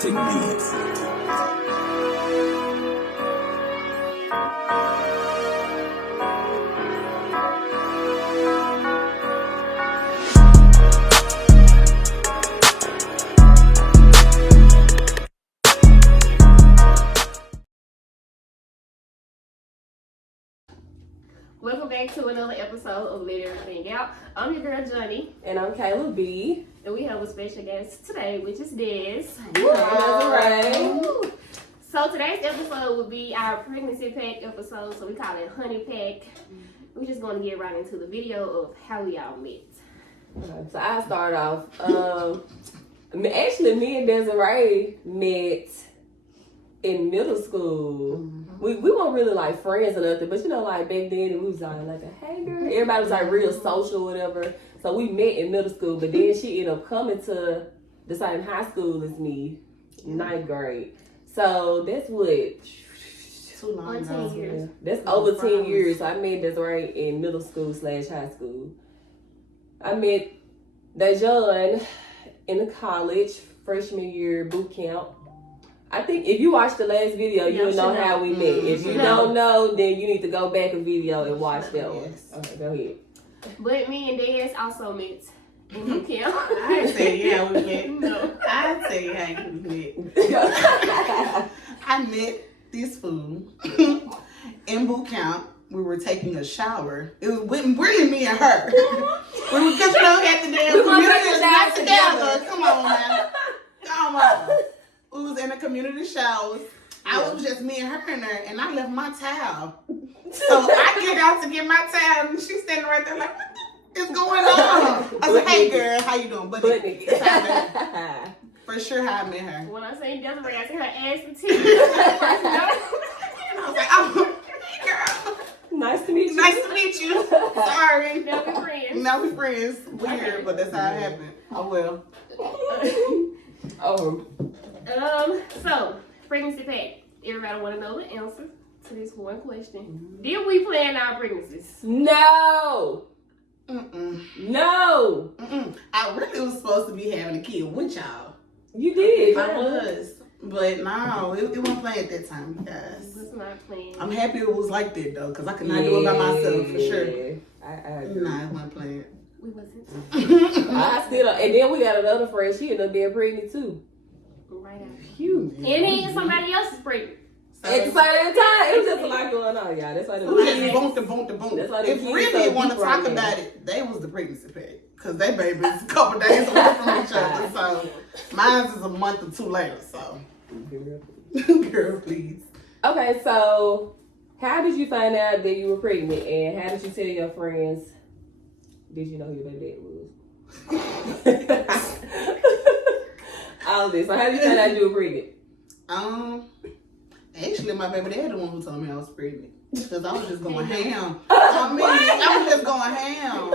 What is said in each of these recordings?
Techniques. Welcome back to another episode of Let Everything Out. I'm your girl Johnny. And I'm Kayla B. And we have a special guest today, which is Des. Right. So today's episode will be our pregnancy pack episode. So we call it Honey Pack. We're just going to get right into the video of how we all met. So I start off. Actually, me and Desiree met in middle school. Mm-hmm. We weren't really like friends or nothing, but you know, like back then we was like a hey girl. Everybody was like real social or whatever. So we met in middle school, but then she ended up coming to the same high school as me, 9th grade. So that's what, too long 10 years. That's over 10 years. So I met Desiree in middle school / high school. I met Dejon in the college freshman year boot camp. I think if you watch the last video, you'll know how we met. If you don't know, then you need to go back a video and watch that one. Okay, go ahead. But me and Des also met in boot camp. I didn't say how we met. No. I say how we met. I met this fool in boot camp. We were taking a shower. It was really me and her. Because you know, had the damn community together. Come on now. Come on. We was in the community showers. I was just me and her in there, and I left my towel. So I get out to get my towel, and she's standing right there like, what is going on? I said, hey girl, how you doing? Buddy. For sure how I met her. When I say Desiree, I see her ass and titties. I was like, oh, hey girl. Nice to meet you. Nice to meet you. Sorry. Now we friends. Now we friends. Weird, but that's how it happened. Oh well. So, pregnancy pack. Everybody want to know the answer to this one question. Did we plan our pregnancies? No. No. I really was supposed to be having a kid with y'all. You did. I was. But no, it wasn't planned at that time, guys. It was not planned. I'm happy it was like that, though, because I could not do it by myself, for sure. I agree. Nah, it wasn't planned. We wasn't. I still, and then we got another friend. She ended up being pregnant, too. Right after. Huge. And then somebody else is pregnant. At the same time, it was just a lot going on, y'all. That's why the boom. That's why the If really want to talk about it, they was the pregnancy pack. Because they babies a couple days away from each other. So mine is a month or two later. So girl, please. Okay, so how did you find out that you were pregnant, and how did you tell your friends? Did you know who your baby dad was? All of this. So how did you find out you were pregnant? Actually, my baby dad the one who told me I was pregnant. Because I was just going ham. I was just going ham.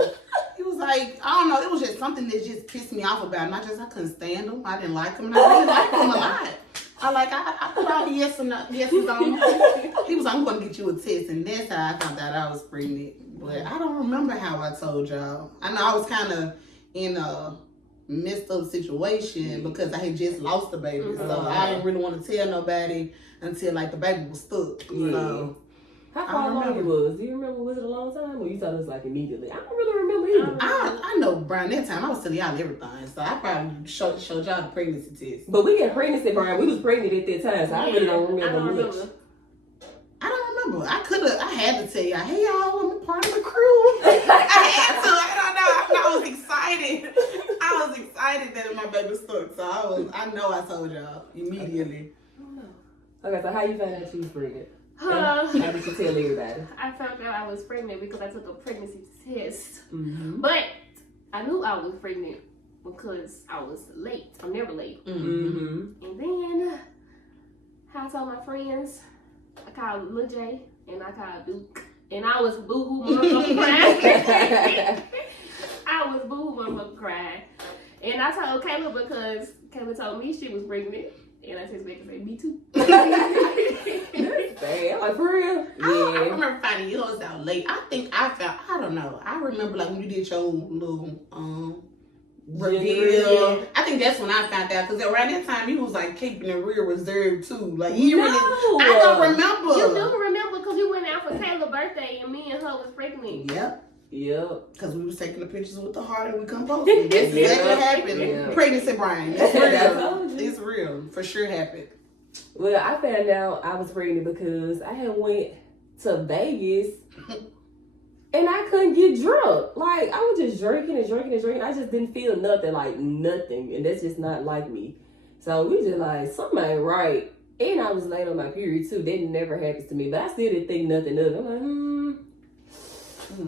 He was like, I don't know, it was just something that just pissed me off about him. I couldn't stand him. I didn't like him. And I really liked him a lot. I put all the yeses on him. He was like, I'm going to get you a test. And that's how I found out I was pregnant. But I don't remember how I told y'all. I know I was kind of in a messed up situation because I had just lost the baby. So I didn't really want to tell nobody until like the baby was stuck. So how far along it was? Do you remember? Was it a long time, or you thought it was like immediately? I don't really remember either. I know, Brian. That time I was telling y'all everything, so I probably showed y'all the pregnancy test. But we had pregnancy, Brian. We was pregnant at that time, so I really don't remember much. I don't remember. I had to tell y'all, hey y'all, I'm a part of the crew. I had to. I don't know. I was excited. I was excited that my baby stuck, so I know I told y'all immediately. Okay, so how you found out she was pregnant? How did you tell everybody? I found out I was pregnant because I took a pregnancy test. Mm-hmm. But I knew I was pregnant because I was late. I'm never late. Mm-hmm. And then I told my friends, I called Lil J and I called Duke. And I was boo-hoo motherfucking crying. I was boo-hoo motherfucking crying. And I told Kayla because Kayla told me she was pregnant. And I text back and say, me too. Damn, like for real? I remember finding yours out late. I don't know. I remember like when you did your little reveal. I think that's when I found out because around that time you was like keeping the real reserve too. Like you really, I don't remember. You do remember because we went out for Taylor's birthday and me and her was pregnant. Yep. Because we was taking the pictures with the heart and we couldn't post it. That's exactly what happened. Yeah. Pregnancy brain. It's real. It's real. For sure happened. Well, I found out I was pregnant because I had went to Vegas and I couldn't get drunk. Like, I was just drinking. I just didn't feel nothing. And that's just not like me. So we just like, something ain't right. And I was late on my period too. That never happens to me. But I still didn't think nothing of it. I'm like,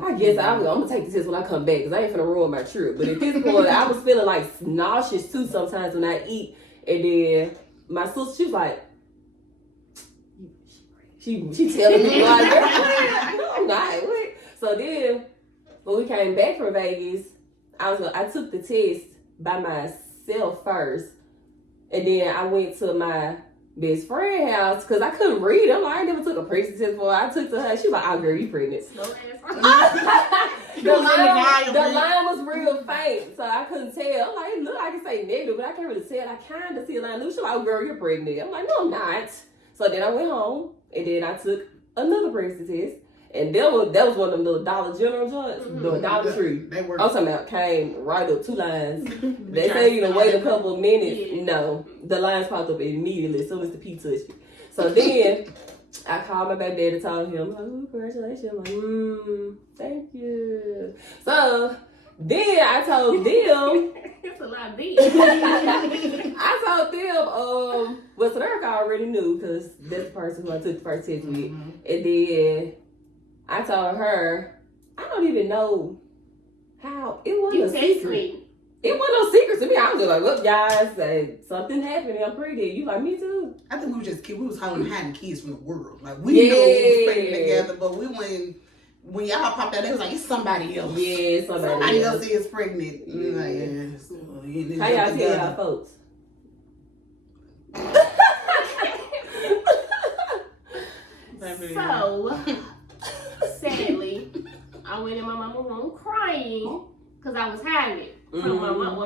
I guess I'm gonna take the test when I come back because I ain't finna ruin my trip. But at this point, I was feeling like nauseous too sometimes when I eat. And then my sister, she was like, she telling me like, no, I'm not. What? So then when we came back from Vegas, I took the test by myself first, and then I went to my best friend's house because I couldn't read. I'm like, I never took a pregnancy test before. I took to her. She was like, "Oh, girl, you pregnant." Slow ass. The line was real faint, so I couldn't tell. I'm like, look, I can say negative, but I can't really tell. I kind of see a line. She was like, "Oh, girl, you're pregnant." I'm like, "No, I'm not." So then I went home, and then I took another pregnancy test. And that was one of them little Dollar General joints, the Dollar Tree. I'm talking about came right up 2 lines. They say you can wait a couple of minutes. Yeah. No, the lines popped up immediately as soon as the P touched me. So then I called my baby daddy and told him, "Oh, congratulations!" I'm like, thank you. So then I told them, it's a lot of deep. I told them, well, so Erica already knew because that's the person who I took the first test with, and then I told her, I don't even know how. It wasn't a secret. Me. It wasn't no secret to me. I was just like, look, guys, something happened. I'm pretty. You like me too? I think we were just kids. We was hiding kids from the world. Like, we knew we was pregnant together, but we went, when y'all popped out, they was like, it's somebody else. Yeah, somebody else is pregnant. Yeah. Like, how y'all tell y'all folks? So, sadly, I went in my mama's room crying because I was hiding it from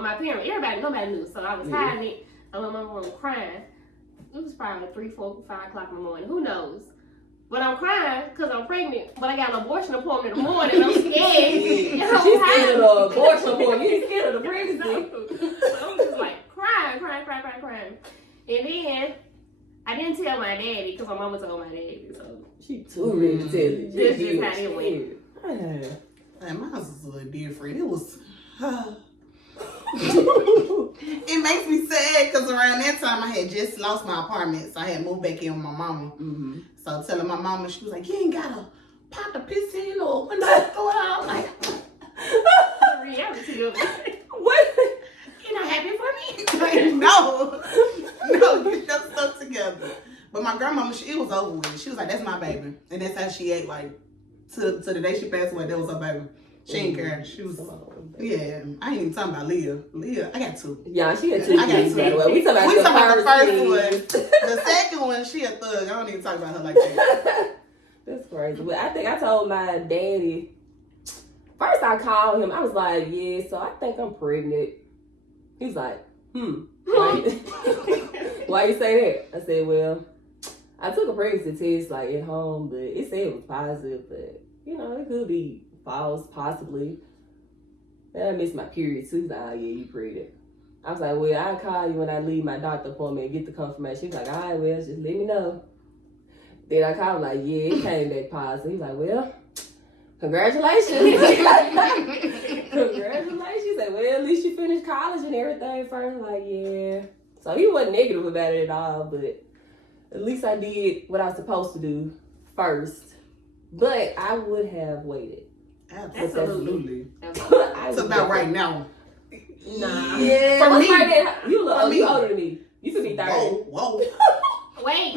my parents. Nobody knew, so I was hiding it. I went in my room crying. It was probably 3, 4, 5 o'clock in the morning. Who knows? But I'm crying because I'm pregnant. But I got an abortion appointment in the morning. I'm scared. She's scared of the abortion appointment. You ain't scared of the pregnancy. So I'm just like crying. And then I didn't tell my daddy because my mama told my daddy. So she too ready to tell you. This is how it went. Man, mine was a little different. It was. It makes me sad because around that time I had just lost my apartment, so I had moved back in with my mama. So telling my mama, she was like, "You ain't gotta pop the piss in or when I throw it out." Like, reality of it. What? You're not happy for me? Like, no, get your stuff together. But my grandmama, it was over with. She was like, "That's my baby," and that's how she ate. Like to the day she passed away, that was her baby. She didn't care. She was, yeah. I ain't even talking about Leah. I got 2. Yeah, she got 2. I got 2. We talking about the first one. The second one, she a thug. I don't even talk about her like that. That's crazy. But I think I told my daddy. First, I called him. I was like, "Yeah, so I think I'm pregnant." He's like, Why you say that? I said, "Well, I took a pregnancy test like at home, but it said it was positive, but you know, it could be false, possibly." Then I missed my period too. He's like, "Oh yeah, you pregnant." I was like, "Well, I'll call you when I leave my doctor appointment and get the confirmation." He's like, "All right, well, just let me know." Then I called him like, "Yeah, it came back positive." He's like, "Well, congratulations." Congratulations. He said, "Well, at least you finished college and everything first." I'm like, yeah. So he wasn't negative about it at all, but at least I did what I was supposed to do first. But I would have waited. Absolutely. It's about right now. Nah. Yeah. For me, you older than me. You could be 30. Whoa. Wait.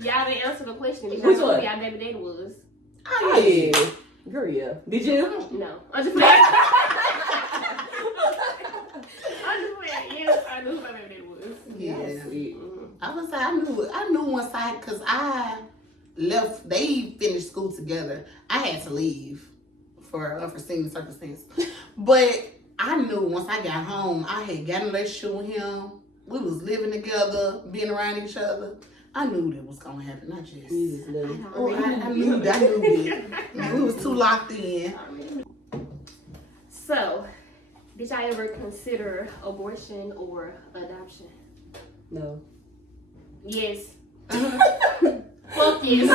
Y'all didn't answer the question. Which one? Y'all baby daddy was. Oh yeah. Girl, yeah. Did you? No. I'm just playing. Yes, I knew who my baby daddy was. Yeah. I was like, I knew one side because I left. They finished school together. I had to leave for unforeseen circumstance, but I knew once I got home, I had gotten a relationship with him. We was living together, being around each other. I knew that was gonna happen. I just, I knew it. We was too locked in. So, did y'all ever consider abortion or adoption? No. Yes. Fuck yes.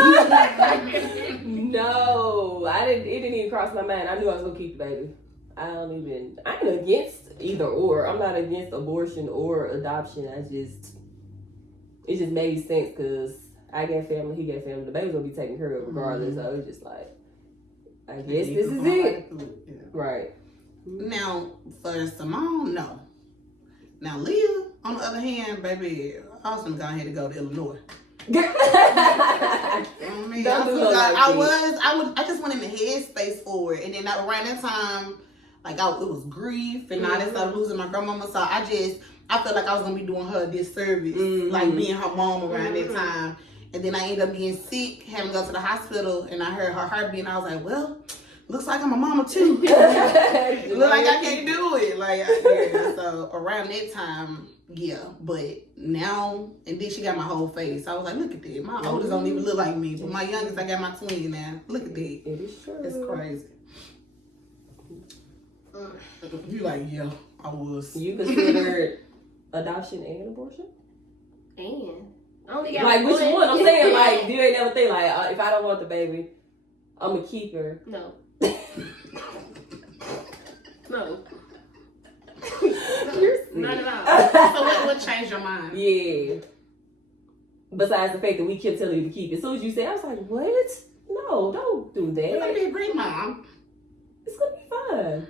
No, I didn't. It didn't even cross my mind. I knew I was gonna keep the baby. I ain't against either or. I'm not against abortion or adoption. It just made sense because I got family, he got family. The baby's gonna be taken care of regardless. So it's just like, I guess this is it. Yeah. Right. Now, for Simone, no. Now, Leah, on the other hand, baby, I was gonna go ahead and go to Illinois. I just went in the headspace for it, and then around that time, like it was grief, and I started losing my grandmama. So I felt like I was gonna be doing her a disservice, like being her mom around that time. And then I ended up getting sick, having to go to the hospital, and I heard her heartbeat, and I was like, well, looks like I'm a mama too. Look like I can't do it. So around that time, yeah. But now, and then she got my whole face. I was like, look at that. My oldest don't even look like me, but my youngest, I got my twin now. Look at that. It is true. It's crazy. You like, yeah, I was. You considered adoption and abortion? And I only got like which one? I'm saying like, you ain't never think like, if I don't want the baby, I'm gonna keep her. No. No. Not at all. So what changed your mind? Yeah. Besides the fact that we kept telling you to keep it. As soon as you said, I was like, what? No, don't do that. You're gonna be a great mom. It's gonna be fine.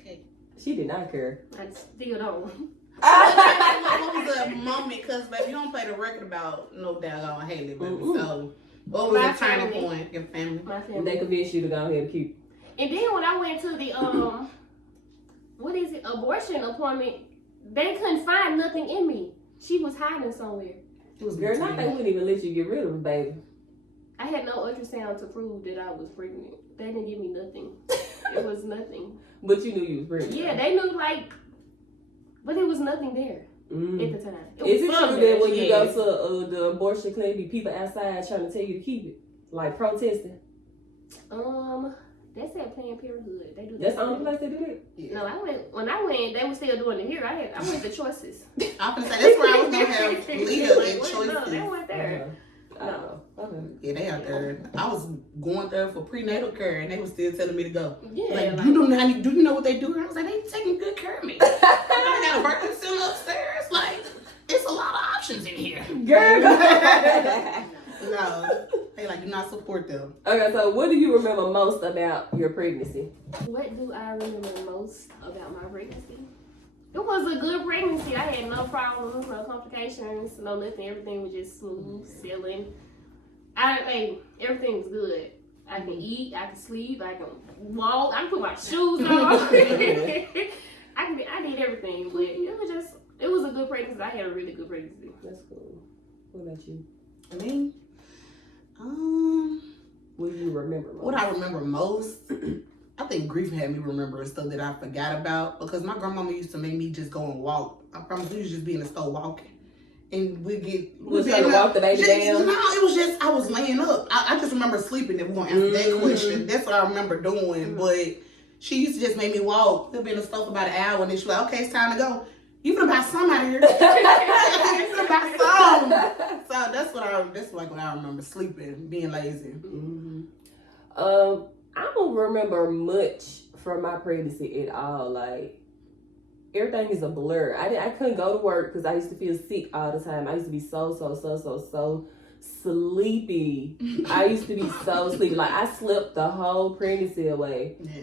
Okay. She did not care. I still don't. What was a moment? Because baby, you don't play the record about no daggone Haley, baby. So what was the turning point? Your family. My family. They convinced you to go ahead and keep. And then when I went to the abortion appointment, they couldn't find nothing in me. She was hiding somewhere. It was Girl, not they wouldn't even let you get rid of the baby. I had no ultrasound to prove that I was pregnant. They didn't give me nothing. It was nothing. But you knew you was pregnant. Yeah, they knew but there was nothing there at the time. Is it true that when you go to the abortion clinic, be people outside trying to tell you to keep it, like protesting? That's at Planned Parenthood. They do that. That's the only place they do it. Yeah. No, when I went, they were still doing it here. I went to Choices. I'm gonna say that's where I was gonna have Leah Like, and wait, Choices. no, they weren't there. No. Okay. Yeah, they out there. I was going there for prenatal care, and they were still telling me to go. Yeah, Like, do you know what they do? And I was like, they taking good care of me. I got a birthing center upstairs. Like, it's a lot of options in here. Girl. No, they like do not support them. Okay, so what do you remember most about your pregnancy? What do I remember most about my pregnancy? It was a good pregnancy. I had no problems, no complications, no nothing. Everything was just smooth sailing. Everything was good. I can eat, I can sleep, I can walk, I can put my shoes on. I did everything, but it was a good pregnancy. I had a really good pregnancy. That's cool. What about you? Me? What do you remember most? What I remember most, I think grief had me remembering stuff that I forgot about because my grandmama used to make me just go and walk. I promise we used to just be in the store walking. And we'd trying to walk the baby down? No, it was just, I was laying up. I just remember sleeping if we're going to answer that question. That's what I remember doing. But she used to just make me walk. We'd be in the store for about an hour and then she's like, okay, it's time to go. You finna buy some out of here. You finna buy some. So that's what I remember sleeping, being lazy. I don't remember much from my pregnancy at all. Like, everything is a blur. I couldn't go to work because I used to feel sick all the time. I used to be so sleepy. I used to be so sleepy. Like, I slept the whole pregnancy away. Yeah.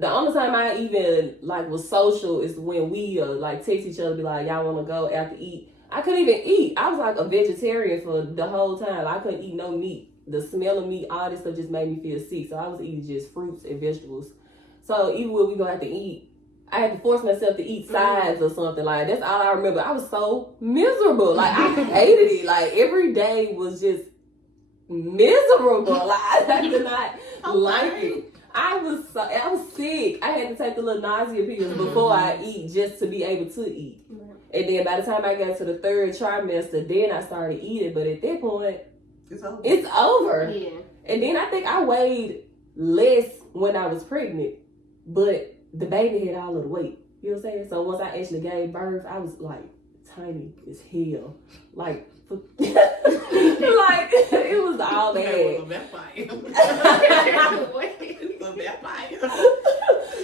The only time I even was social is when we text each other, be like, y'all want to go out to eat. I couldn't even eat. I was like a vegetarian for the whole time. I couldn't eat no meat. The smell of meat, all this stuff just made me feel sick. So I was eating just fruits and vegetables. So even when we go out to eat, I had to force myself to eat sides or something. Like, that's all I remember. I was so miserable. Like, I hated it. Like, every day was just miserable. Like, I did not like it. I was sick. I had to take the little nausea pills before I eat just to be able to eat. And then by the time I got to the 3rd trimester, then I started eating. But at that point, it's over. Yeah. And then I think I weighed less when I was pregnant, but the baby had all of the weight. You know what I'm saying? So once I actually gave birth, I was like tiny as hell. Like, like it was all bad.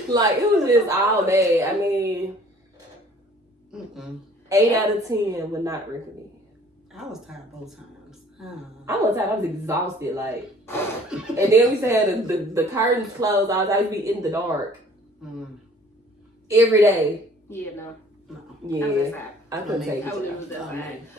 Like it was just all bad. I mean, 8 out of 10 would not recommend. I was tired both times. I was tired. I was exhausted. Like, and then we used to have the curtains closed. I used to be in the dark every day. Yeah, no. Yeah, I couldn't take it.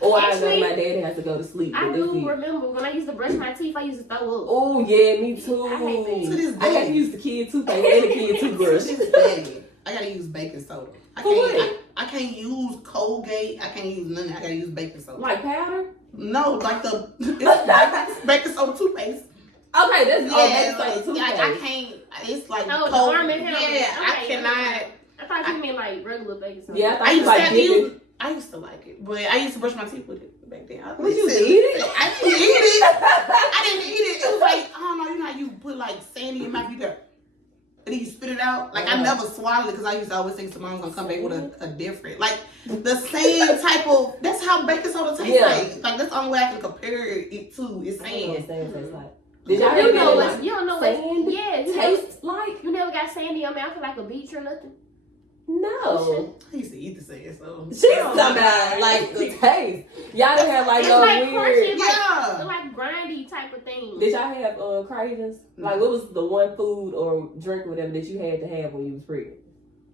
Or I know my dad has to go to sleep. I do remember when I used to brush my teeth, I used to throw up. Oh yeah, me too. I hate that. To this I had day, to use the kid toothpaste and the kid toothbrush. to this day, I gotta use baking soda. I can't use Colgate. I can't use nothing. I gotta use baking soda. Like powder? No, like it's baking soda toothpaste. Okay, that's Yeah, baking soda toothpaste. I can't. It's like Oh, the cold. Arm & Hammer. Yeah, I Okay, cannot. I thought you meant like regular baking soda. Yeah, I I used to like it, but I used to brush my teeth with it back then. Would you eat it? I didn't eat it. I didn't eat it. It was like, I don't know, you know how you put like sand in your mouth, you go, and then you spit it out? Like, I never swallowed it because I used to always think someone's going to come back with a different, like, the same type of, that's how baking soda tastes like. Like, that's the only way I can compare it to is sand. Did y'all You know like what? You don't know what sand tastes like? You never got sand in your mouth like a beach or nothing? No. I used to eat the sand, so. She's talking about like the taste. Y'all didn't have like It's no like weird. crunchy, it's Yeah. like grindy type of thing. Did y'all have cravings? Like, what was the one food or drink or whatever that you had to have when you was pregnant?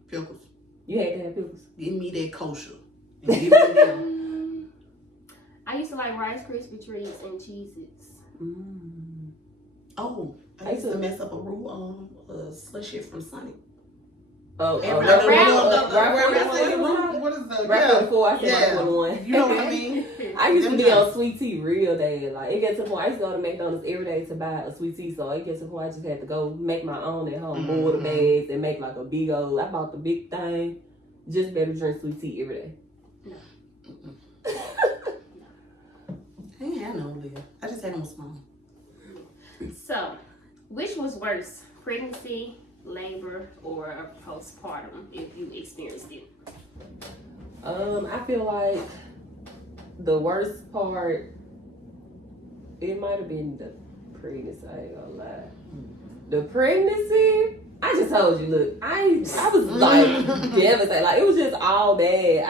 Pickles. You had to have pickles. Give me that kosher. And give me that. I used to like Rice Krispie treats and Cheez-Its. Oh, I used to mess up a rule slushy from Sonic. Oh, What is the Right 44, I said right 41. You know what I mean? I used to be on sweet tea real bad. Like, it gets to the point I used to go to McDonald's every day to buy a sweet tea. So it gets to the point I just had to go make my own at home, boil the bags, and make like a big old. I bought the big thing. Just better drink sweet tea every day. I ain't had no live. I just had them small. So, which was worse, pregnancy, labor, or postpartum, if you experienced it? I feel like the worst part, it might have been the pregnancy. I ain't gonna lie. The pregnancy, I just told you, look, I was like devastated. Like, it was just all bad.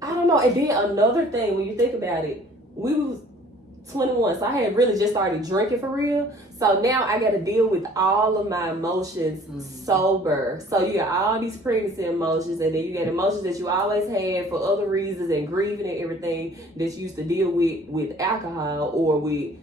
I don't know. And then another thing, when you think about it, we was 21, so I had really just started drinking for real. So now I got to deal with all of my emotions sober. So you got all these pregnancy emotions, and then you got emotions that you always had for other reasons, and grieving and everything that you used to deal with alcohol or with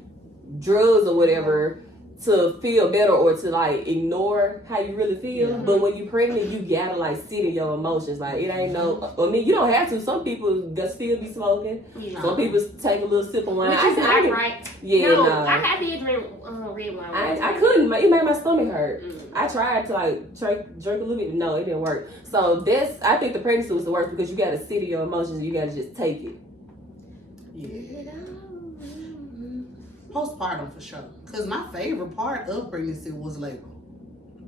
drugs or whatever to feel better or to like ignore how you really feel. But when you're pregnant, you gotta like sit in your emotions. Like, it ain't no, I mean, you don't have to. Some people still be smoking. Some people take a little sip of wine. Which is not right. Yeah, no. nah. I did drink red wine. I couldn't. It made my stomach hurt. I tried to like drink a little bit. No, it didn't work. So I think the pregnancy was the worst because you gotta sit in your emotions. You gotta just take it. Yeah. Postpartum for sure. Because my favorite part of pregnancy was labor.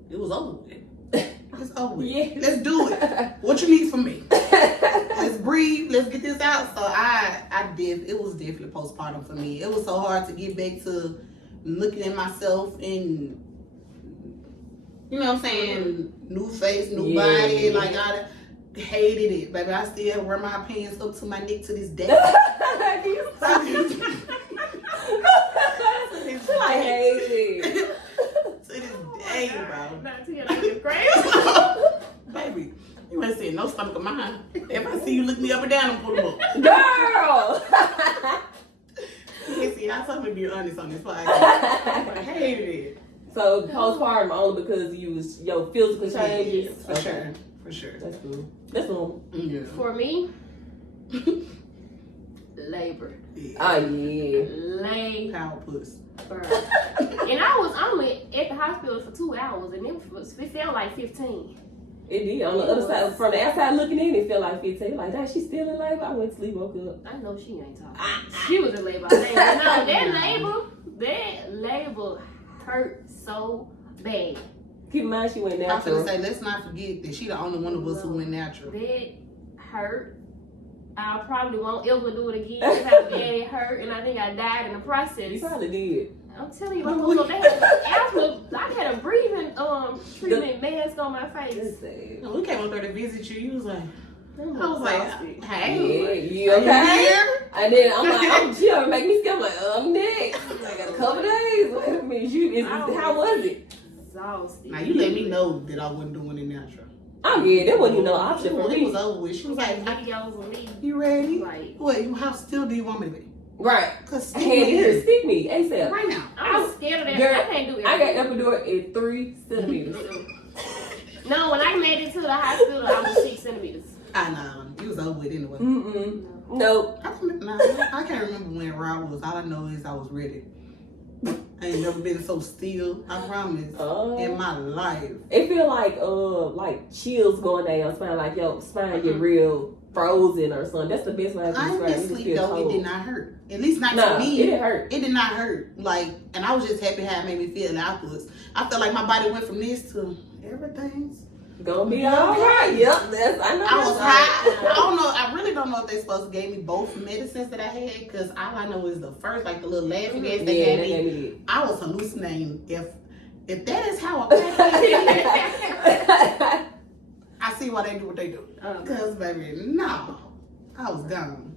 It was over with. It's over with. Yeah. Let's do it. What you need from me? Let's breathe. Let's get this out. So it was definitely postpartum for me. It was so hard to get back to looking at myself and, you know what I'm saying, new face, new body. Like, I hated it. Baby, I still wear my pants up to my neck to this day. I hate it. To this day, bro. Not to get like a grave. Baby, you ain't saying no stomach of mine. If I see you look me up and down, I'm pull them up. Girl! You can see how tough to be honest on this podcast. I hated it. So postpartum only because your physical changes? Yeah, for sure. That's cool. That's normal. Yeah. For me, labor. Oh, yeah. Labor. Power puss. Bruh. And I was only at the hospital for 2 hours, and it felt like 15. It did. On the other side, from the outside looking in, it felt like 15. Like, dang, she's still in labor. I went to sleep, woke up. I know she ain't talking. She was in labor. No, that labor hurt so bad. Keep in mind, she went I was natural. gonna say, let's not forget that she the only one of us who went natural. That hurt. I probably won't ever do it again. How bad it hurt, and I think I died in the process. You probably did. I'm telling you, they had asthma. I had a breathing treatment mask on my face. When we came up there to visit you, you was like, I was like, hey, you okay? And then I'm like, she ever make me scared. I'm like, I'm next. I got a couple days. Wait a minute, how was it? Exhausted. Now you let me know that I wasn't doing it natural. Oh yeah, there wasn't even no option for It me. was over with. She was like, videos of me. you ready? Like, Wait, how still do you want me to be? Right. Cause I had to stick me ASAP. right now. I was scared of that. Girl, I can't do it. I got epidural at 3 centimeters. No, when I made it to the hospital, I was 6 centimeters. I know. You was over with anyway. Nope. I can't remember when I was. All I know is I was ready. I ain't never been so still, I promise, in my life. It feel like chills going down your spine, like your spine get real frozen or something. That's the best way I can describe it. Honestly, though, it did not hurt. At least not to me. It didn't hurt. It did not hurt. Like, and I was just happy how it made me feel afterwards. I felt like my body went from this to everything's gonna be all right. Yep, I know. I was high. I don't know. I really don't know if they supposed to give me both medicines that I had, because all I know is the first, like the little laughing gas they gave me. I was hallucinating. If that is how a I see why they do what they do. Because baby, no, I was gone.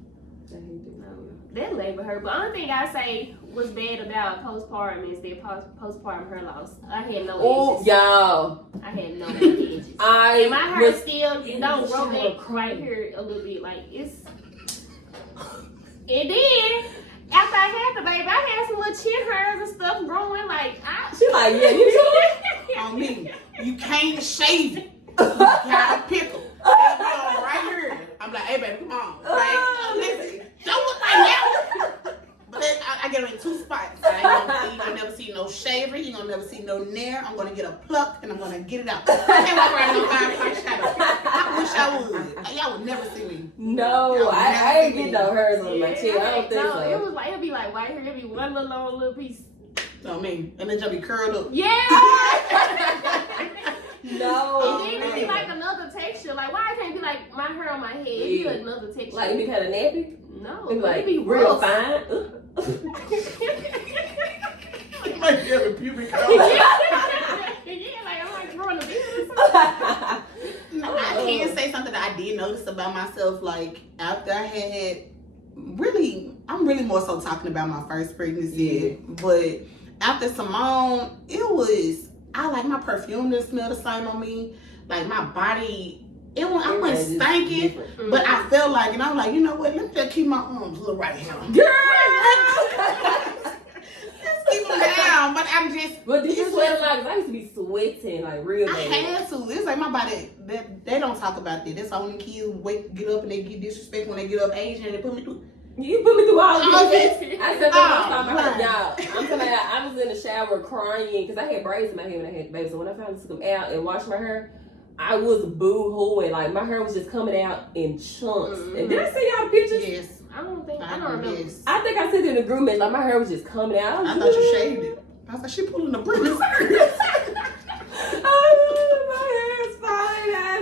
That labor hurt. But the only thing I say was bad about postpartum is that postpartum hair loss. I had no edges. Oh, y'all. I had no edges. And my hair still don't grow back right here a little bit. Like, it did. After I had the baby, I had some little chin hairs and stuff growing. Like, she like, yeah, you too? On me. You can't shave it. You gotta pickle. They'll be on right here. I'm like, hey baby, come on. Like, listen, don't look like that. But then I get them in 2 spots. You ain't gonna never see no shaver. You ain't gonna never see no nair. I'm gonna get a pluck and I'm gonna get it out. I can't walk around no 5-point shadow. I wish I would. Y'all would never see me. No, I ain't get no hairs on my chin. I don't think so. It was like, it'd be like right here. It'd be one little long little piece. I mean, and then just be curled up. Yeah. No. And then it'd be like another texture. Like, why it can't be like my hair on my head? It'd be another texture. Like, it'd be kind of nappy? No. It'd be rough. real fine. Like you have a pubic hair. Yeah, like I'm like growing a beard or something. I can say something that I did notice about myself. Like, after I had I'm really more so talking about my first pregnancy. Yeah. But after Simone, I like my perfume didn't smell the same on me. Like my body, I wasn't stinking, but I felt like, and I was like, you know what? Let me just keep my arms a little right here. Girl! Let's keep them down. But I'm just. But did you sweat a lot? Because I used to be sweating like real bad. I had to. It's like my body. They don't talk about that. That's how when kids get up and they get disrespectful when they get up age and they put me through. You put me through all of this. Okay. I said that one time I heard y'all. I'm talking about, I was in the shower crying because I had braids in my hair when I had the baby. So when I finally took them out and washed my hair, I was boo-hooing. Like my hair was just coming out in chunks. And did I send y'all the pictures? Yes. I don't remember. Yes. I think I sent it in the group match. Like my hair was just coming out. I thought you shaved it. I was like, she pulling the bristles. Oh, my hair's falling out.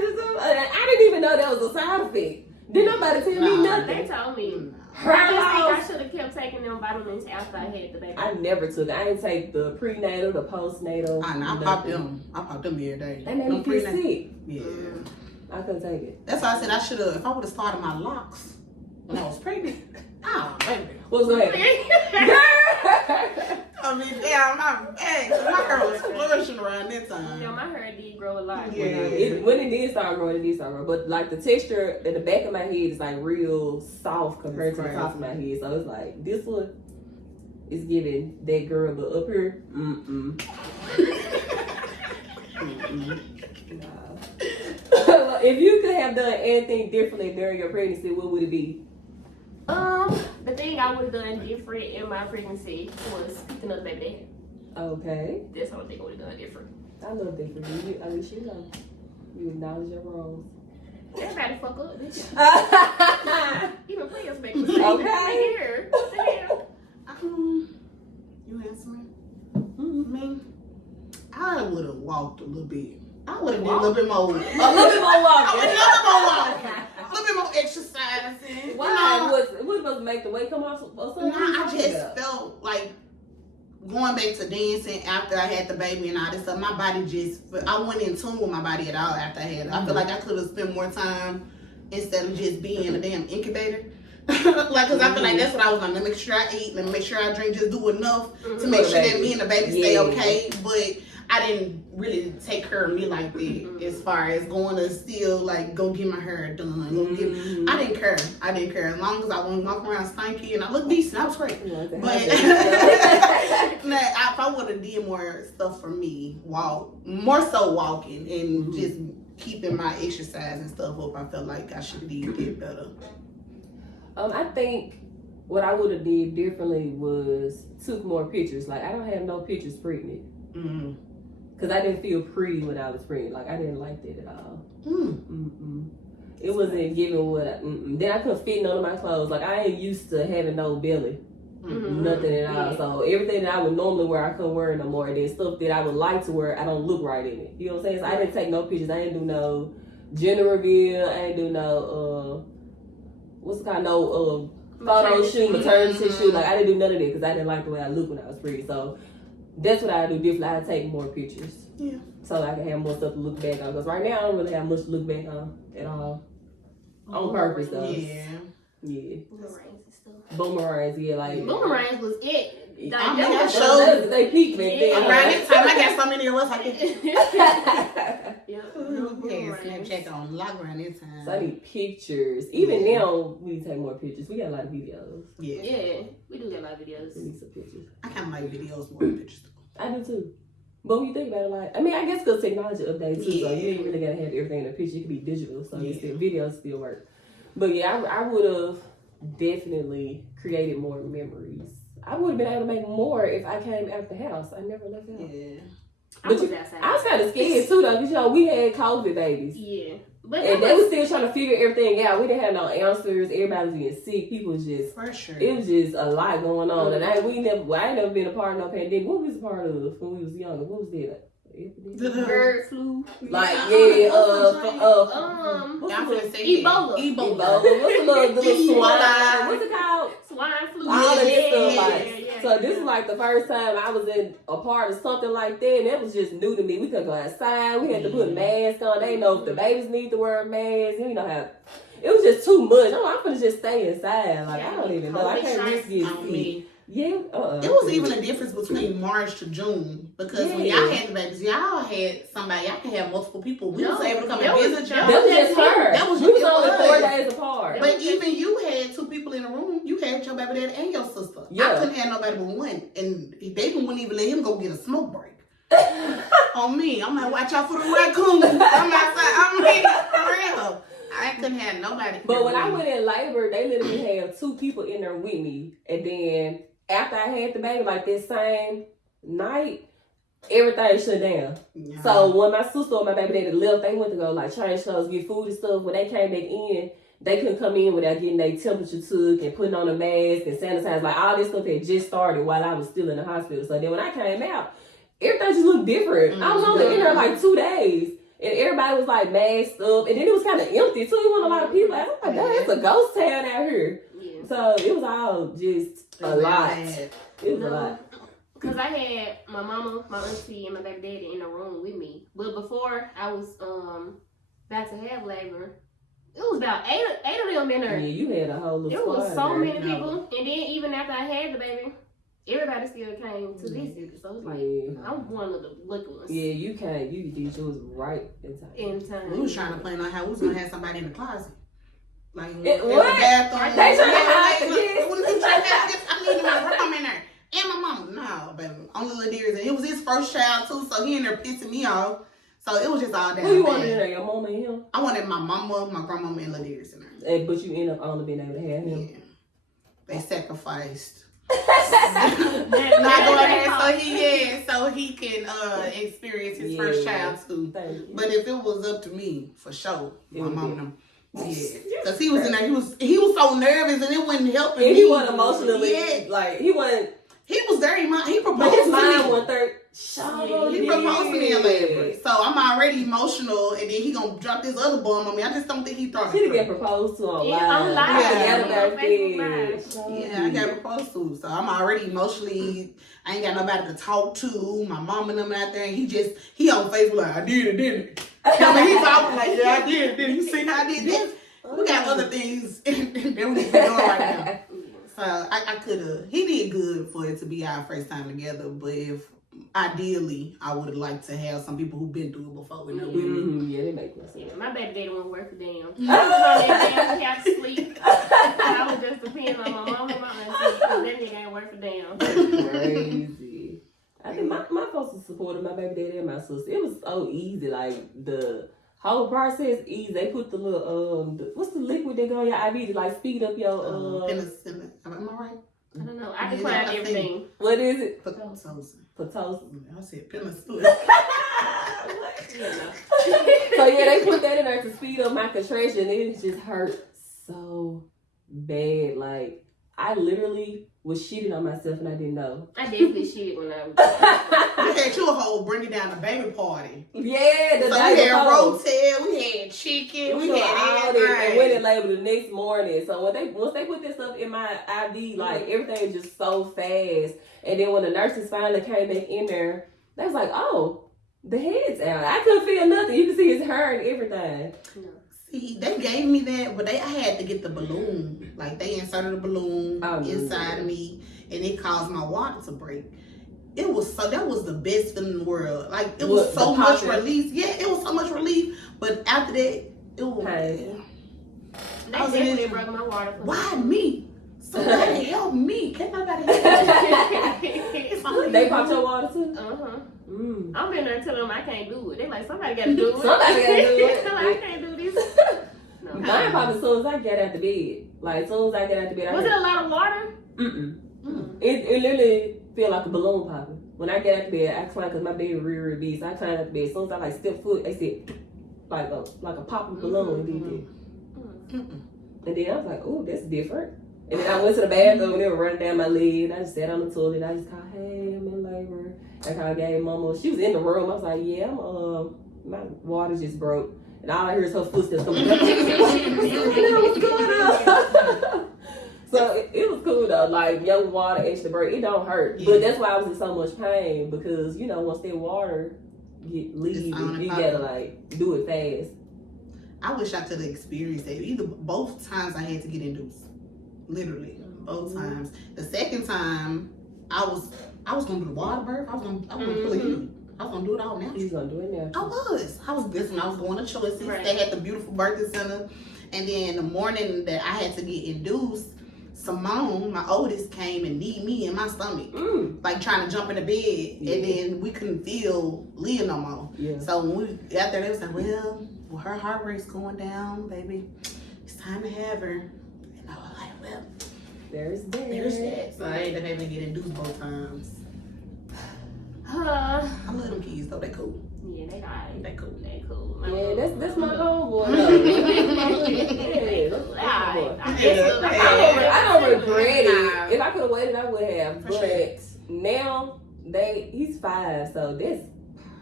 I didn't even know that was a side effect. Didn't nobody tell me nothing. They told me. Hair I just think I loss. should have kept taking them vitamins after I had the baby. I never took it. I didn't take the prenatal, the postnatal. I popped them. I popped them every day. They made me feel sick. Yeah. I couldn't take it. That's why I said I should have, if I would have started my locks when I was pregnant. Oh, baby. What's going on? I mean, damn, my hair was flourishing around that time. Yeah, my hair did grow a lot. Yeah. When it did start growing, it did start growing. But like the texture at the back of my head is like real soft compared to the top of my head. So it's like this one is giving that girl the up here. Nah. If you could have done anything differently during your pregnancy, what would it be? The thing I would have done different in my pregnancy was picking up that baby. Okay. That's the only thing I would have done different. I love that for you. At least you know. You acknowledge your roles. Everybody fuck up, bitch. Even Prius make mistakes. Okay. Here. What the hell? You answering? Me? I would have walked a little bit. I would have did a little bit more. A little bit more walking. I would have done a little more walking. A little bit more exercising. Why? Was supposed to make the weight come off or something? I just felt like going back to dancing after I had the baby and all this stuff. My body I wasn't in tune with my body at all after I had it. I feel like I could have spent more time instead of just being in a damn incubator. Like, cause I feel like that's what I was gonna make sure I eat, let me make sure I drink, just do enough to make sure that me and the baby stay okay. But I didn't really take care of me like that as far as going to still like go get my hair done. I didn't care. As long as I wasn't walking around stanky and I looked decent, I was great. But if I would have did more stuff for me, more so walking and just keeping my exercise and stuff up, I felt like I should have did better. I think what I would have did differently was took more pictures. Like, I don't have no pictures pregnant. Because I didn't feel pretty when I was pregnant. Like, I didn't like that at all. It wasn't giving what then I couldn't fit none of my clothes. Like, I ain't used to having no belly. Nothing at all. So everything that I would normally wear, I couldn't wear no more. And then stuff that I would like to wear, I don't look right in it. You know what I'm saying? So I didn't take no pictures. I didn't do no gender reveal. I didn't do no what's it called? No photo shoot, maternity shoot. Like, I didn't do none of that because I didn't like the way I looked when I was pregnant. So that's what I do differently. I take more pictures. Yeah. So I can have more stuff to look back on. Because right now I don't really have much to look back on at all. On purpose though. Yeah. Boomerangs and stuff. Boomerangs, yeah, like boomerangs was it. I showed they peaked back then. Around this time, I got so many of us. I can. Yeah. Snapchat on lock around this time. So I need pictures. Even now, we need to take more pictures. We got a lot of videos. Yeah, we do get a lot of videos. We need some pictures. I kind of like videos more than pictures. I do too. But when you think about it, like, I mean, I guess because technology updates too, so you ain't really gotta have everything in a picture. It could be digital, so videos still work. But yeah, I would have definitely created more memories. I would have been able to make more if I came out the house. I never left out. Yeah. But I was kind of scared too, though, because we had COVID babies. Yeah. And they were still trying to figure everything out. We didn't have no answers. Everybody was getting sick. People was just, for sure. It was just a lot going on. And I ain't never been a part of no pandemic. What was a part of when we was younger? What was that? Bird flu. Like, Ebola. What's the little swine? What's it called? Swine flu. All of this stuff. So this was like the first time I was in a part of something like that, and it was just new to me. We couldn't go outside. We had to put masks on. They didn't know if the babies need to wear masks. You know how it was just too much. I'm gonna just stay inside. Like, I don't even know. I can't risk getting sick. Yeah. It was even a difference between March to June because when y'all had the babies, y'all had somebody. Y'all can have multiple people. We was able to come and visit y'all. That was just her. That was we was only 4 days apart. But even you had 2 people in the room. You had your baby daddy and your sister. I couldn't have nobody but one, and they wouldn't even let him go get a smoke break. On me, I'm like, watch out for the raccoons. I'm outside. I'm here for real. I couldn't have nobody. But when I went in labor, they literally had 2 people in there with me, and then after I had the baby, like that same night, everything shut down. Yeah. So when my sister and my baby daddy left, they went to go like change clothes, get food and stuff. When they came back in, they couldn't come in without getting their temperature took and putting on a mask and sanitize. Like, all this stuff had just started while I was still in the hospital. So then when I came out, everything just looked different. I was only in there like 2 days. And everybody was like masked up. And then it was kind of empty too. It wasn't a lot of people. I was like, damn, it's a ghost town out here. Yeah. So it was all just a lot. It was a lot. Because I had my mama, my auntie, and my baby daddy in the room with me. But before I was about to have labor, it was about eight of them in there. Yeah, you had a whole little squad. It was so many people. And then even after I had the baby, everybody still came to visit. So it's like, I'm one of the lucky ones. Yeah, you did yours right in time. We was trying to plan on how we was going to have somebody in the closet. Like, in what? the bathroom. They trying to hide I need my grandma in there. And my mama. No, baby. Only Ladier's. And it was his first child, too, so he in there pissing me off. So it was just all that. Who you wanted in there? Your mama and him? I wanted my mama, my grandmama, and Ladier's in there. But you end up only being able to have him? They sacrificed. Not going there so he can experience his first child too. But if it was up to me, for sure, my mom. Yeah, because he was in there. He was so nervous, and it wasn't helping. And he wasn't emotionally, like he wasn't. He was very. He proposed But his to mind me. 1/3. He proposed to me in labor, so I'm already emotional, and then he gonna drop this other bomb on me. I just don't think he thought. She didn't get proposed to on live. On live. Yeah, I got proposed to, so I'm already emotionally. I ain't got nobody to talk to. My mom and them out there, and he on Facebook like, I did it, didn't it? I mean, he's talking like, yeah, I did it, didn't you? See how I did this? We got other things that we need to be doing right now. So I could have. He did good for it to be our first time together, but if ideally, I would have liked to have some people who've been through it before with no women. Yeah, they make sense. Yeah, my baby daddy wasn't worth a damn. I was on that damn couch to sleep. I was just depending on my mom and my auntie, because that nigga ain't worth a damn. That's crazy. I think my folks supported my baby daddy and my sister. It was so easy. Like the whole process easy. They put the little what's the liquid that go in your IV to like speed up your Penicillin. Am I right? I don't know. I declined everything. What is it? Pitocin. Pitocin. I said penicillin. So yeah, they put that in there to speed up my contraction. It just hurt so bad. Like I literally was shitting on myself and I didn't know. I definitely shit when I was. We had you a whole bringing down the baby party. Yeah, so we had rotel, we had chicken, we had all everything. And went in labor the next morning. So once they put this stuff in my IV, like everything was just so fast. And then when the nurses finally came back in there, they was like, "Oh, the head's out." I couldn't feel nothing. You can see his hair and everything. See, they gave me that, but I had to get the balloon. Like they inserted a balloon inside of me, and it caused my water to break. That was the best feeling in the world. Like it was so much relief. Yeah, it was so much relief. But after that, it was. They definitely broke my water. Why me? Somebody help me. Can nobody help me? They popped your water too? I'm in there telling them I can't do it. They like, somebody gotta do it. Somebody gotta do it. I can't do this. No. Mine popped as soon as I get out the bed. Like as soon as I get out the bed. Was it a lot of water? It literally feel like a balloon popping. When I get out the bed, I climb because my bed is real big. So I climb out the bed. As soon as I like step foot, they said like a popping balloon. And then I was like, "Oh, that's different." And then I went to the bathroom and they were running down my leg. And I just sat on the toilet. I just called, "Hey, I'm in labor." I called gave mama. She was in the room. I was like, "Yeah, my water just broke." And all I hear is her footsteps coming down. What's going on? So it was cool though. Like your water actually break. It don't hurt. But that's why I was in so much pain because once that water leaves, you gotta like do it fast. I wish I could have experienced that. Both times I had to get induced. Literally, both times. The second time, I was gonna do the water birth. I was gonna pull a heat. I was gonna do it all natural. You was gonna do it natural. I was this when I was going to Choices. Right. They had the beautiful birthing center, and then the morning that I had to get induced, Simone, my oldest, came and kneed me in my stomach, like trying to jump in the bed, and then we couldn't feel Leah no more. Yeah. So when we got there, they was like, "Well, her heart rate's going down, baby. It's time to have her." And I was like, "Well, there's that." So I ended up having to get induced both times. I love them kids though. They cool. Yeah, they alright. They cool. They cool. Yeah, that's my homeboy. I don't regret it. If I could have waited, I would have. But now he's 5, so that's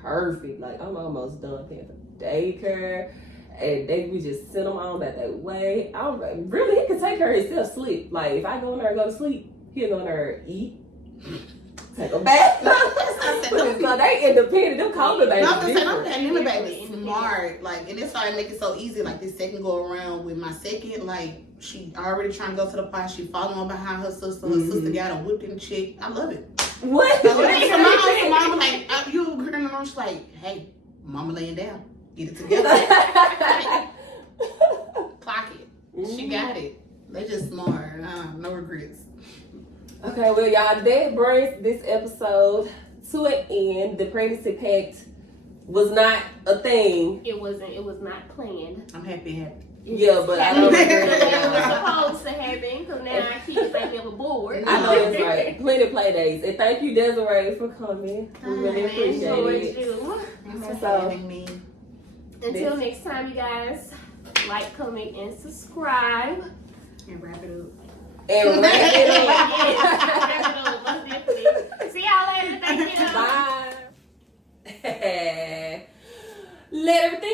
perfect. Like I'm almost done paying for daycare, and we just send him on back that way. Really, he can take her himself sleep. Like if I go in there and go to sleep, he'll go in there and eat. Take a bath. So they independent. Them COVID babies. I'm baby smart. Like, and that's why I make it so easy. Like this second go around with my second, like she already trying to go to the pot. She following behind her sister. Her sister got a whipping chick. I love it. What? So mama like you girl on. She's like, "Hey, mama laying down. Get it together." Clock it. She got it. They just smart. No regrets. Okay, well, y'all, that brings this episode to an end. The pregnancy pact was not a thing. It wasn't. It was not planned. I'm happy. Yeah, but I don't regret it. It was supposed to happen because now our kids ain't never plenty of play dates. And thank you, Desiree, for coming. We really appreciate it. You. Thanks for So- having me. Until next time, you guys, like, comment, and subscribe. And wrap it up. And wrap it up. Wrap it up, most definitely. See y'all later. Thank you. Bye. Let everything